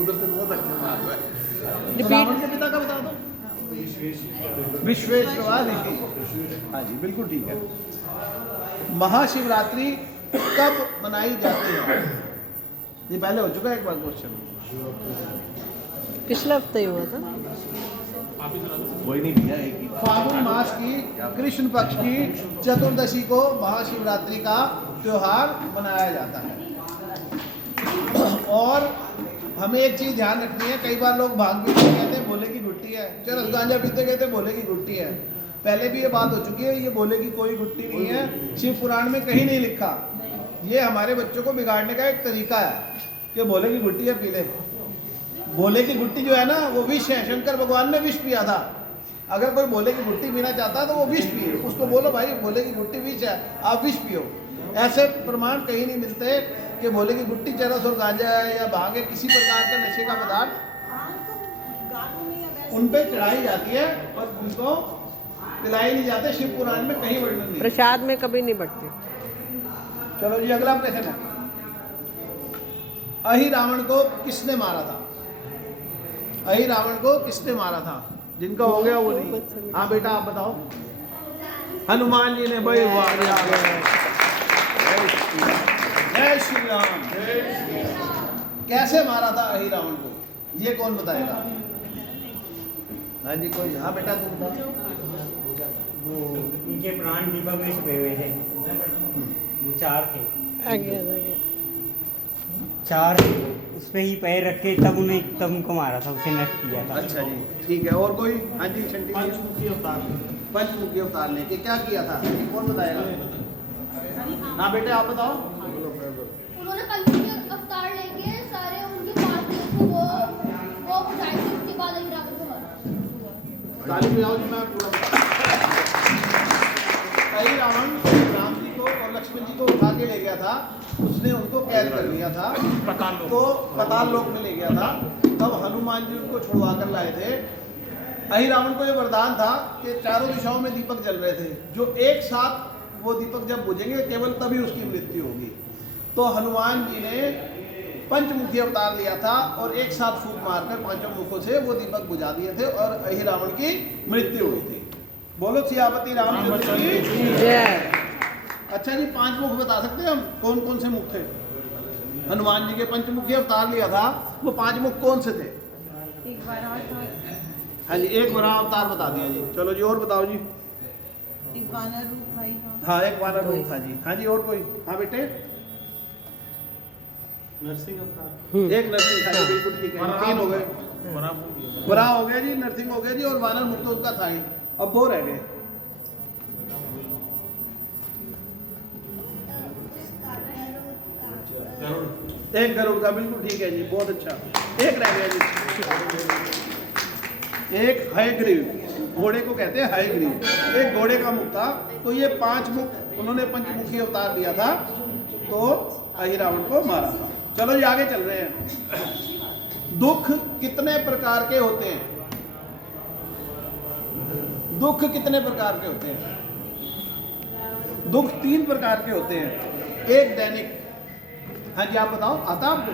उधर से बहुत अच्छे मार रहा है। रावण के पिता का बता दो। विश्वेश्वर ऋषि। हाँ जी बिल्कुल ठीक है। महाशिवरात्रि कब मनाई जाती है? ये पहले हो चुका है एक बार क्वेश्चन, पिछले हफ्ते ही हुआ था। वही नहीं दिया एक ही। फागुन मास की कृष्ण पक्ष की चतुर्दशी को महाशिवरात्रि का त्योहार मनाया जाता है। और हमें एक चीज ध्यान रखनी है, कई बार लोग भांग पीते कहते हैं भोले की गुट्टी है, चरस गांजा पीते कहते हैं भोले की गुट्टी है। पहले भी ये बात हो चुकी है, ये भोले की कोई गुट्टी नहीं है, शिव पुराण में कहीं नहीं लिखा। ये हमारे बच्चों को बिगाड़ने का एक तरीका है कि भोले की गुट्टी है पी ले। भोले की गुट्टी जो है ना वो विष है, शंकर भगवान ने विष पिया था। अगर कोई भोले की गुट्टी पीना चाहता है तो वो विष पिए, उसको बोलो भाई भोले की गुट्टी विष है, आप विष पियो। ऐसे प्रमाण कहीं नहीं मिलते कि भोले की गुट्टी चरस और गांजा है या भांग है, किसी प्रकार के नशे का पदार्थ उन पे चढ़ाई जाती है और उनको पिलाई नहीं जाते। शिव पुराण में कहीं वर्णन नहीं। प्रसाद में कभी नहीं बटते। चलो जी अगला प्रश्न है, अहि रावण को किसने मारा था? अहि रावण को किसने मारा था? जिनका हो गया वो नहीं। हाँ बेटा आप बताओ। हनुमान जी ने। भाई वाह, जय श्री राम। कैसे मारा था अहि रावण को, ये कौन बताएगा? हाँ जी कोई। हाँ बेटा तुम बताओ। वो उनके प्राण दीपक में छुपे हुए थे, वो 4 थे। आगे। 4 उस पे ही पैर रख के तब उनको मारा था, उसे नष्ट किया था। अच्छा जी ठीक है। और कोई? हाँ जी शंटी। पंचमुखी अवतार लेके क्या किया था, ये कौन बताएगा? ना बेटे आप बताओ। उन्होंने पंचमुखी अवतार लेके सारे उनके पार्टियों को वो बुझाए थे, उसके बाद अहि रावण को मारा। ताली बजाओ जी। मैं पूरा अहि रावण राम जी को और लक्ष्मण जी को उठा के ले गया था, उसने उनको कैद कर लिया था, तो पाताल लोक में ले गया था। तब हनुमान जी उनको छुड़वा कर लाए थे। अहि रावण को ये वरदान था कि चारों दिशाओं में दीपक जल रहे थे, जो एक साथ वो दीपक जब बुझेंगे केवल तभी उसकी मृत्यु होगी। तो हनुमान जी ने पंचमुखी अवतार लिया था और एक साथ फूंक मारकर 5 मुखों से वो दीपक बुझा दिए थे और अहि रावण की मृत्यु हुई थी। बोलो सियापति रामचंद्र की जय। अच्छा जी 5 मुख बता सकते हैं हम, कौन कौन से मुख थे? हनुमान जी के पंचमुखी अवतार लिया था, वो 5 मुख कौन से थे? हाँ जी एक वराह अवतार बता दिया जी। चलो जी और बताओ जी। एक वानर रूप भाई था। हाँ एक वानर रूप था जी। हाँ जी और कोई? हाँ बेटे नरसिंह अवतार। एक नरसिंह था जी बिल्कुल ठीक है। 3 हो गए। वराह हो गया जी, नरसिंह हो गया जी, और वानर मुक्त उनका था ही। अब 2 रह गए। एक गरुड़ का बिल्कुल ठीक है जी, बहुत अच्छा। एक रह गया जी। एक हयग्रीव, घोड़े को कहते हैं हयग्रीव। एक घोड़े का मुख था। तो ये 5 मुख उन्होंने पंचमुखी अवतार लिया था, तो अहि रावण को मारा था। चलो जी आगे चल रहे हैं। दुख कितने प्रकार के होते हैं? दुख कितने प्रकार के होते हैं? दुख 3 प्रकार के होते हैं। एक दैनिक। हाँ जी आप बताओ, आता आपको?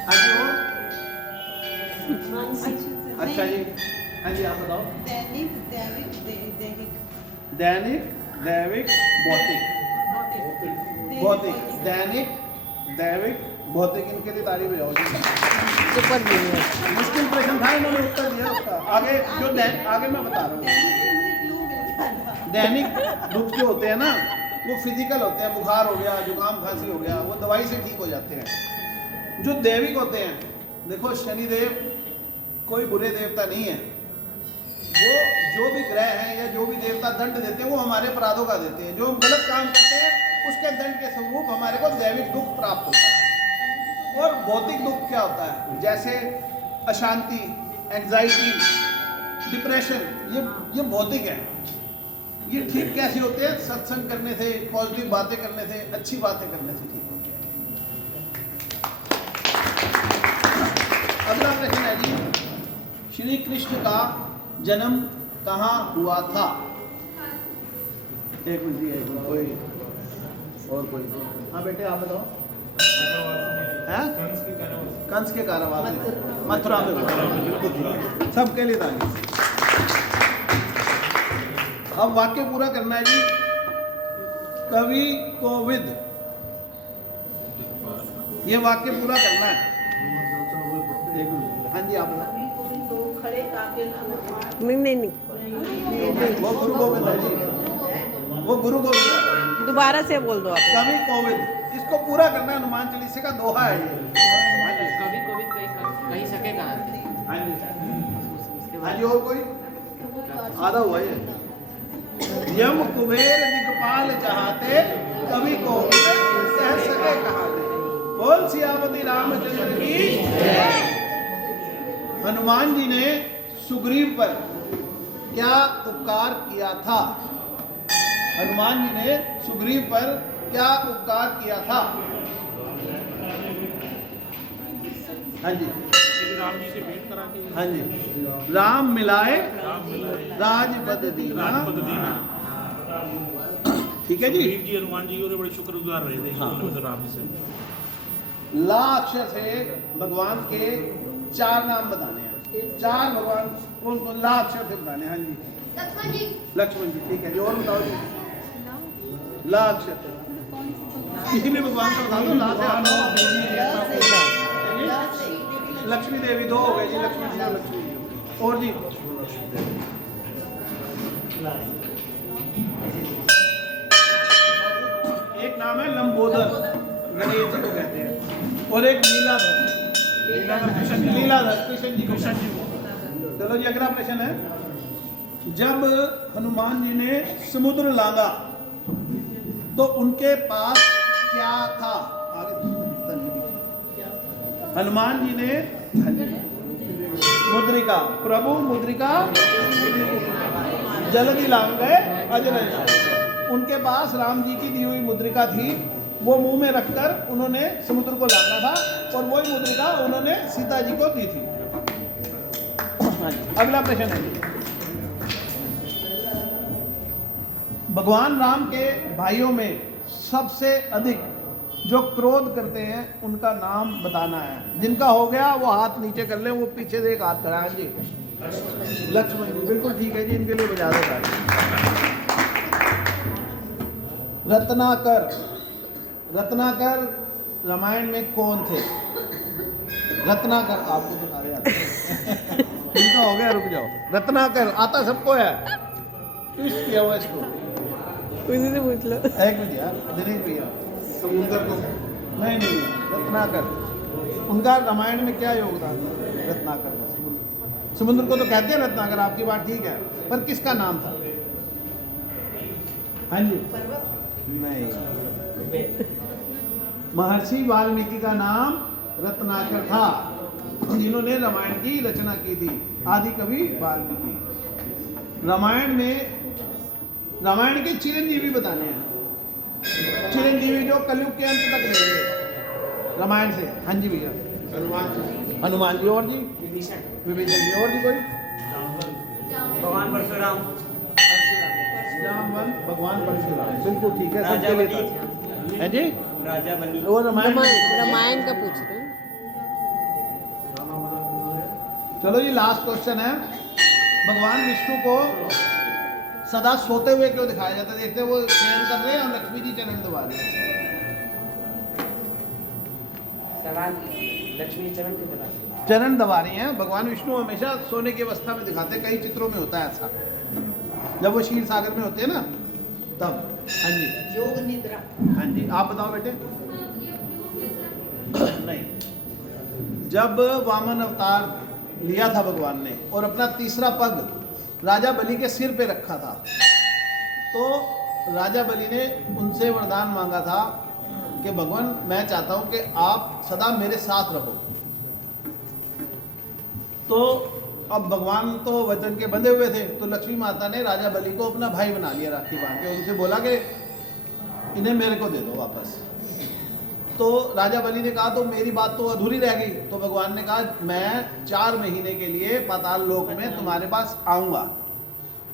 हाँ जी और? अच्छा जी हाँ जी आप बताओ। दैनिक दैविक दैहिक। दैनिक दैविक भौतिक। भौतिक दैनिक दैविक भौतिक, इनके लिए ताली बजाओ जी। Super junior. मुश्किल प्रश्न था, इन्होंने उत्तर दिया उसका। आगे जो आगे मैं बता रहा हूँ। दैनिक दुख जो होते हैं ना वो फिजिकल होते हैं, बुखार हो गया, जुकाम खांसी हो गया, वो दवाई से ठीक हो जाते हैं। जो दैविक होते हैं, देखो शनिदेव कोई बुरे देवता नहीं है, वो जो भी ग्रह हैं या जो भी देवता दंड देते हैं वो हमारे अपराधों का देते हैं। जो हम गलत काम करते हैं उसके दंड के स्वरूप हमारे को दैविक दुख प्राप्त होता है। और भौतिक दुख क्या होता है? जैसे अशांति, एंजाइटी, डिप्रेशन, ये भौतिक है। ये ठीक कैसे होते हैं? सत्संग करने से, पॉजिटिव बातें करने से, अच्छी बातें करने से ठीक होते हैं। अगला प्रश्न है जी, श्री कृष्ण का जन्म कहाँ हुआ था? एक मिनट, कोई और कोई? हाँ बेटे आप बताओ। हैं? कंस के कारावास में, मथुरा में हुआ। सबके लिए ताली। अब वाक्य पूरा करना है जी। कवि कोविद, ये वाक्य पूरा करना है। हाँ जी, आप नहीं वो गुरु गोविंद है जी, वो गुरु गोविंद है। दोबारा से बोल दो आप। कवि कोविद, इसको पूरा करना है। हनुमान चालीसा का दोहा है ये। कभी कोविद कहीं सके कहाँ थे? हाँ जी, हाँ जी, और कोई आधा हुआ ये। यम कुबेर दिगपाल जहाते, कवि कोविद सह सके कहाते। बोल सियावती रामचंद्र की जय। हनुमान जी ने सुग्रीव पर क्या उपकार किया था? हनुमान जी ने सुग्रीव पर क्या उपकार किया था? हाँ जी, राम जी से भेंट करा के हाँ जी। राम मिलाए राजपद दीना। ठीक है जी। सुग्रीव जी हनुमान जी के बड़े शुक्रगुजार रहे थे। हाँ। राम जी से ला अक्षर से भगवान के 4 नाम बताने हैं। 4 भगवान कौन कौन ला अक्षर से बताने हैं? हाँ जी, लक्ष्मण जी, लक्ष्मण जी, ठीक है जी। और बताओ जी। ला अक्षर से किसी भी भगवान का बता दो। ला से आता लक्ष्मी देवी 2 हो गए जी। लक्ष्मी जी और लक्ष्मी जी। और जी एक नाम है लंबोदर, गणेश जी को कहते हैं। और एक लीलाधर, लीलाधर कृष्ण जी को। चलो जी, अगला प्रश्न है। जब हनुमान जी ने समुद्र लांगा तो उनके पास क्या था? हनुमान जी ने मुद्रिका, प्रभु मुद्रिका जल्दी लांग गए अजय। उनके पास राम जी की दी हुई मुद्रिका थी, वो मुंह में रखकर उन्होंने समुद्र को लांगा था, और वही मुद्रिका उन्होंने सीता जी को दी थी। अगला प्रश्न है, भगवान राम के भाइयों में सबसे अधिक जो क्रोध करते हैं उनका नाम बताना है। जिनका हो गया वो हाथ नीचे कर ले, वो पीछे से एक हाथ कराएं जी। लक्ष्मण जी, बिल्कुल ठीक है जी। इनके लिए बजा दो ताली। रत्नाकर, रत्नाकर रामायण में कौन थे? रत्नाकर आपको बता रहे इनका हो गया, रुक जाओ। रत्नाकर आता सबको है, ट्विस्ट किया हुआ इसको। उन्हीं से पूछ लो। एक मिनट यार, दिनेश भैया, समुद्र को नहीं, रत्नाकर, उनका रामायण में क्या योगदान है? रत्नाकर का समुद्र को तो कहते हैं रत्नाकर, आपकी बात ठीक है, पर किसका नाम था? हाँ जी, नहीं, महर्षि वाल्मीकि का नाम रत्नाकर था, जिन्होंने रामायण की रचना की थी। आदि कवि वाल्मीकि। रामायण के चिरंजीवी बताने हैं। चिरंजीवी जो कलयुग के अंत तक रहेंगे रामायण से। हाँ जी भैया, हनुमान जी। और जी विभीषण जी। और जी कोई? भगवान परशुराम। जामवंत भगवान परशुराम, बिल्कुल ठीक है। राजा सबके बलि। लिए है जी। राजा बलि। वो रामायण रामायण का पूछ रहे हैं। चलो जी, लास्ट क्वेश्चन है। भगवान विष्णु को सदा सोते हुए क्यों दिखाया जाता है? देखते हैं, वो शयन कर रहे हैं और लक्ष्मी जी चरण दबा रहे हैं। सवाल लक्ष्मी चरण के दबा चरण दबा रही हैं। भगवान विष्णु हमेशा सोने की अवस्था में दिखाते हैं, कई चित्रों में होता है ऐसा, जब वो क्षीर सागर में होते हैं ना तब। हाँ जी, योग निद्रा। हाँ जी, आप बताओ बेटे। नहीं, जब वामन अवतार लिया था भगवान ने और अपना तीसरा पग राजा बलि के सिर पे रखा था, तो राजा बलि ने उनसे वरदान मांगा था कि भगवान, मैं चाहता हूं कि आप सदा मेरे साथ रहो। तो अब भगवान तो वचन के बंधे हुए थे, तो लक्ष्मी माता ने राजा बलि को अपना भाई बना लिया राखी बांध के। उनसे बोला कि इन्हें मेरे को दे दो वापस। तो राजा बलि ने कहा तो मेरी बात तो अधूरी रह गई। तो भगवान ने कहा मैं 4 महीने के लिए पाताल लोक में तुम्हारे पास आऊँगा,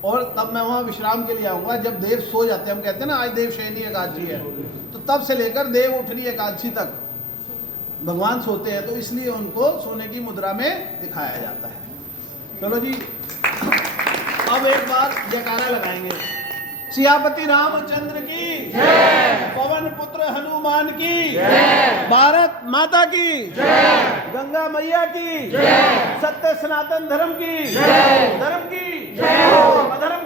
और तब मैं वहाँ विश्राम के लिए आऊँगा जब देव सो जाते हैं। हम कहते हैं ना आज देव शयनी एकादशी है, तो तब से लेकर देव उठनी एकादशी तक भगवान सोते हैं तो इसलिए उनको सोने की मुद्रा में दिखाया जाता है। चलो जी, अब एक बार जयकारा लगाएंगे। सियापति रामचंद्र की जय, पवन पुत्र हनुमान की जय, भारत माता की जय, गंगा मैया की जय, सत्य सनातन धर्म की जय, धर्म की जय, अधर्म